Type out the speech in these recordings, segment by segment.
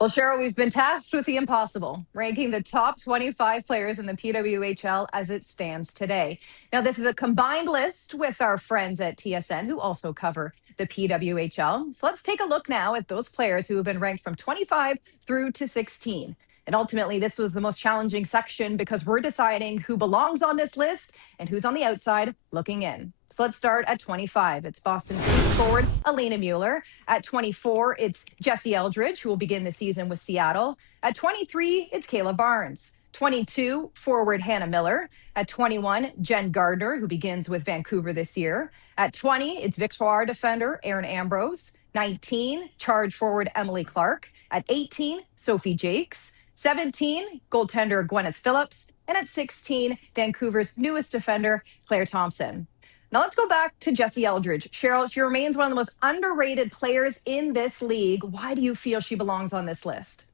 Well, Cheryl, we've been tasked with the impossible, ranking the top 25 players in the PWHL as it stands today. Now, this is a combined list with our friends at TSN who also cover the PWHL. So let's take a look now at those players who have been ranked from 25 through to 16. And ultimately, this was the most challenging section because we're deciding who belongs on this list and who's on the outside looking in. So let's start at 25. It's Boston Bruins forward Alina Mueller. At 24, it's Jessie Eldridge, who will begin the season with Seattle. At 23, it's Kayla Barnes. 22, forward Hannah Miller. At 21, Jen Gardner, who begins with Vancouver this year. At 20, it's Victoire defender Erin Ambrose. 19, charge forward Emily Clark. At 18, Sophie Jakes. 17, goaltender Gwyneth Phillips. And at 16, Vancouver's newest defender, Claire Thompson. Now let's go back to Jessie Eldridge. Cheryl, she remains one of the most underrated players in this league. Why do you feel she belongs on this list?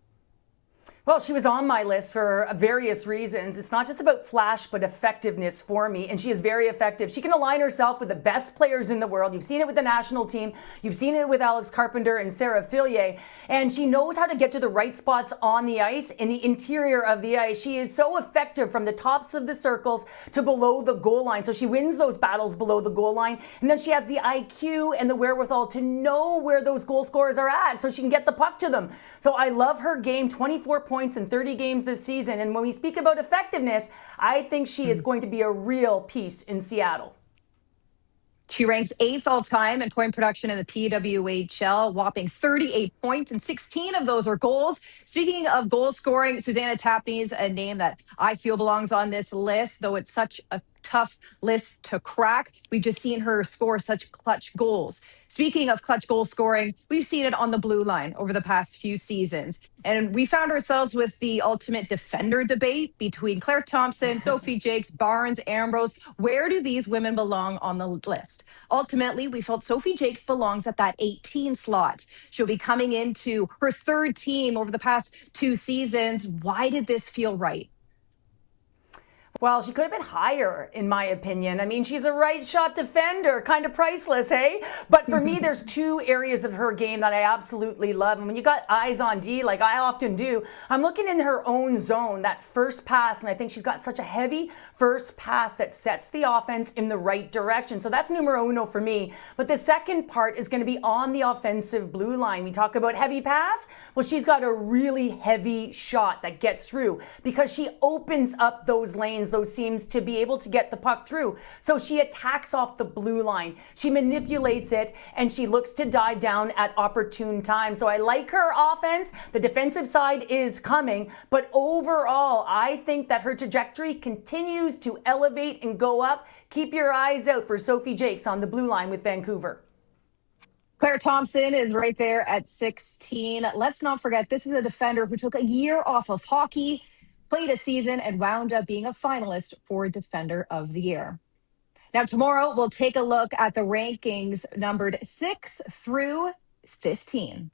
Well, she was on my list for various reasons. It's not just about flash, but effectiveness for me. And she is very effective. She can align herself with the best players in the world. You've seen it with the national team. You've seen it with Alex Carpenter and Sarah Fillier. And she knows how to get to the right spots on the ice, in the interior of the ice. She is so effective from the tops of the circles to below the goal line. So she wins those battles below the goal line. And then she has the IQ and the wherewithal to know where those goal scorers are at so she can get the puck to them. So I love her game, 24 points in 30 games this season. And when we speak about effectiveness, I think she is going to be a real piece in Seattle. She ranks 8th all time in point production in the PWHL, whopping 38 points, and 16 of those are goals. Speaking of goal scoring, Susanna Tapney's a name that I feel belongs on this list, though it's such a tough list to crack. We've just seen her score such clutch goals. Speaking of clutch goal scoring, we've seen it on the blue line over the past few seasons. And we found ourselves with the ultimate defender debate between Claire Thompson, Sophie Jakes, Barnes, Ambrose. Where do these women belong on the list? Ultimately, we felt Sophie Jakes belongs at that 18 slot. She'll be coming into her third team over the past 2 seasons. Why did this feel right? Well, she could have been higher, in my opinion. I mean, she's a right shot defender, kind of priceless, hey? But for me, there's 2 areas of her game that I absolutely love. And when you got eyes on D, like I often do, I'm looking in her own zone, that first pass. And I think she's got such a heavy first pass that sets the offense in the right direction. So that's numero uno for me. But the second part is going to be on the offensive blue line. We talk about heavy pass. Well, she's got a really heavy shot that gets through because she opens up those lanes, those seams, to be able to get the puck through. So she attacks off the blue line. She manipulates it and she looks to dive down at opportune times. So I like her offense. The defensive side is coming, but overall, I think that her trajectory continues to elevate and go up. Keep your eyes out for Sophie Jakes on the blue line with Vancouver. Claire Thompson is right there at 16. Let's not forget, this is a defender who took a year off of hockey, played a season, and wound up being a finalist for Defender of the Year. Now, tomorrow, we'll take a look at the rankings numbered 6 through 15.